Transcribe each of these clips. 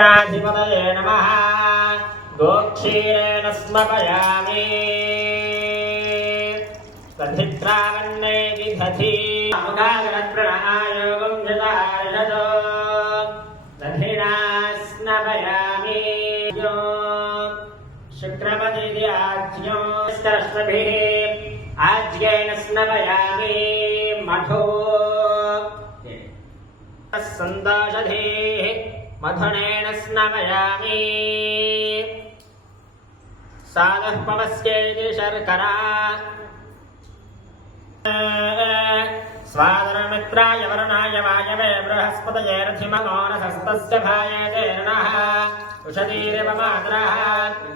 अधिपतये नमः गोक्षीरेण स्मपयामि तद्धित्रावन्ने विदधि मुखागरप्रणायोगं यदार्षतो दधिना स्नपयामि यो शुक्रपतिद्याज्ञो सरस्वभिः आज्ञेन स्नपयामि मठो सन्दोषधेः मधुनेन स्नपयामि साधः पवस्येति शर्करा। स्वादरमित्राय वरुणाय वायवे बृहस्पतये रथिमनोरसस्तस्य भायते ऋणः उषतीरिव मातरः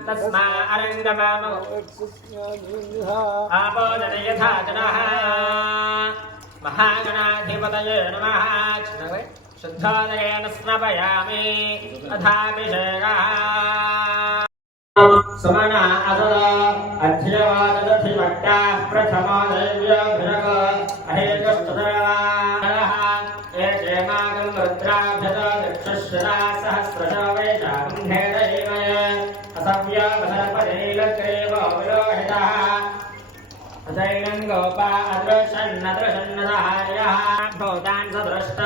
तस्मा अरङ्गमाम। आपो जनयथा जनः। महागणाधिपतये नमः। శుద్ధోదయేన స్నపయామి అథాభిషేకः సుమన అసద అధ్యవాదధి భక్త ప్రథమో దైవ్య భిరక అహేకస్తుధరణ ఏకేమాగం రుద్రాభ్యత దక్షశ్రదా సహస్రశ వైశాఖం భేదయేమయ అసవ్యాసర్పదైలగ్రేవ విలోహితः అదైనం గోపా అదృశన్నదృశన్నదార్యः భూతాన్ సదృష్టా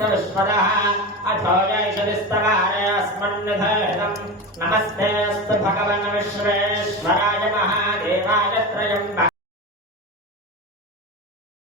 नमस्ते अस्त यैषदिस्तवारे अस्मन्निधनम् नमस्तेऽस्तु भगवन् विश्वेश्वराय महादेवाय